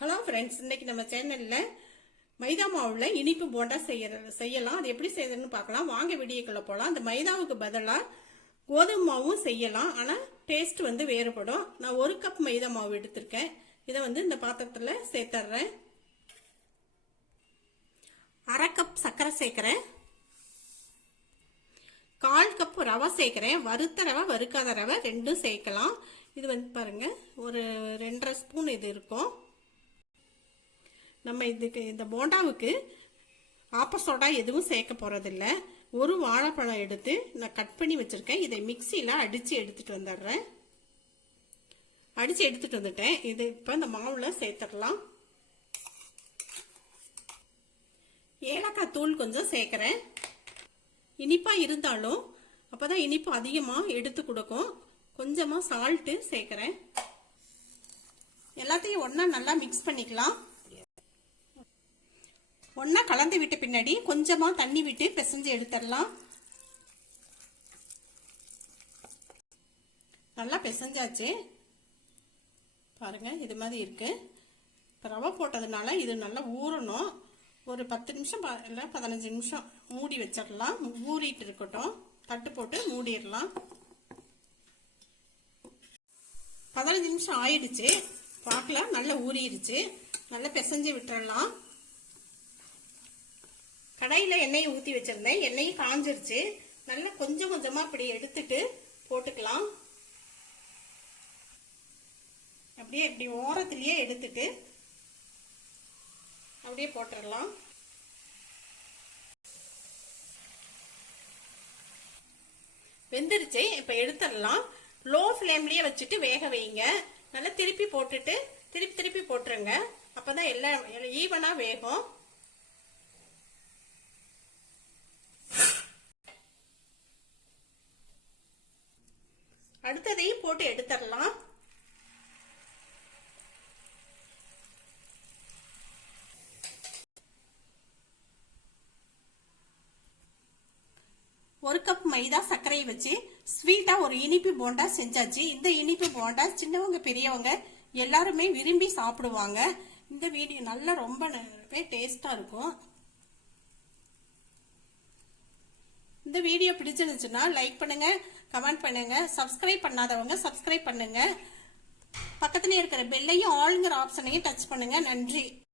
Hello friends, இன்னைக்கு நம்ம சேனலில் மைதா மாவில் இனிப்பு போண்டா செய்யலாம். அது எப்படி செய்யறதுன்னு பார்க்கலாம். வாங்க வீடியோக்குள்ள போகலாம். அந்த மைதாவுக்கு பதிலாக கோதுமை மாவும் செய்யலாம். ஆனால் டேஸ்ட் வேறுபடும். நான் 1 கப் மைதா மாவு எடுத்திருக்கேன். இதை இந்த பாத்திரத்தில் சேர்த்துறேன். 1/2 கப் சர்க்கரை சேர்க்குறேன். 1/4 கப் ரவை சேர்க்குறேன். வறுத்த ரவை, வறுக்காத ரவை ரெண்டும் சேர்க்கலாம். இது பாருங்க, ஒரு 2.5 ஸ்பூன் இது இருக்கும். நம்ம இந்த போண்டாவுக்கு ஆப்பசோடா எதுவும் சேர்க்க போறதில்ல. ஒரு வாழைப்பழம் எடுத்து நான் கட் பண்ணி வச்சிருக்கேன். இதை மிக்சியில் அடிச்சு எடுத்துட்டு வந்துடுறேன். அடிச்சு எடுத்துட்டு வந்துட்டேன். இது இப்போ இந்த மாவுல சேர்த்துடலாம். ஏலக்காய் தூள் கொஞ்சம் சேர்க்கிறேன். இனிப்பா இருந்தாலும் அப்பதான் இனிப்பு அதிகமா எடுத்து கொடுக்கும். கொஞ்சமா சால்ட்டு சேர்க்கிறேன். எல்லாத்தையும் ஒண்ணா நல்லா மிக்ஸ் பண்ணிக்கலாம். ஒன்னா கலந்து விட்டு பின்னாடி கொஞ்சமா தண்ணி விட்டு பிசைஞ்சு எடுத்துடலாம். நல்லா பிசைஞ்சாச்சு பாருங்க, இது மாதிரி இருக்கு. ரவை போட்டதுனால இது நல்லா ஊறணும். ஒரு 10 நிமிஷம் இல்லை 15 நிமிஷம் மூடி வச்சிடலாம். ஊறிட்டு இருக்கட்டும். தட்டு போட்டு மூடிடலாம். 15 நிமிஷம் ஆயிடுச்சு. பார்க்கலாம், நல்லா ஊறிடுச்சு. நல்லா பிசைஞ்சு விட்டுறலாம். கடாயில் எண்ணெயை ஊற்றி வச்சிருந்தேன். எண்ணெயும் காஞ்சிருச்சு. நல்லா கொஞ்சம் கொஞ்சமா அப்படி எடுத்துட்டு போட்டுக்கலாம். அப்படியே இப்படி ஓரத்திலேயே எடுத்துட்டு அப்படியே போட்டுடலாம். வெந்துருச்சு. இப்ப எடுத்துடலாம். லோ ஃப்ளேம்லயே வச்சுட்டு வேக வைங்க. நல்லா திருப்பி போட்டுட்டு திருப்பி திருப்பி போட்டுருங்க. அப்பதான் எல்லாம் ஈவனா வேகும். அடுத்ததையும் போட்டு எடுத்துடலாம். ஒரு கப் மைதா சர்க்கரையை வச்சு ஸ்வீட்டா ஒரு இனிப்பு போண்டா செஞ்சாச்சு. இந்த இனிப்பு போண்டா சின்னவங்க பெரியவங்க எல்லாருமே விரும்பி சாப்பிடுவாங்க. இந்த வீடியோ நல்லா ரொம்ப டேஸ்டா இருக்கும். இந்த வீடியோ பிடிச்சிருந்துச்சுன்னா லைக் பண்ணுங்க, கமெண்ட் பண்ணுங்க. சப்ஸ்கிரைப் பண்ணாதவங்க சப்ஸ்கிரைப் பண்ணுங்க. பக்கத்துல இருக்கிற பெல்லையும் ஆளுங்கிற ஆப்ஷனையும் டச் பண்ணுங்க. நன்றி.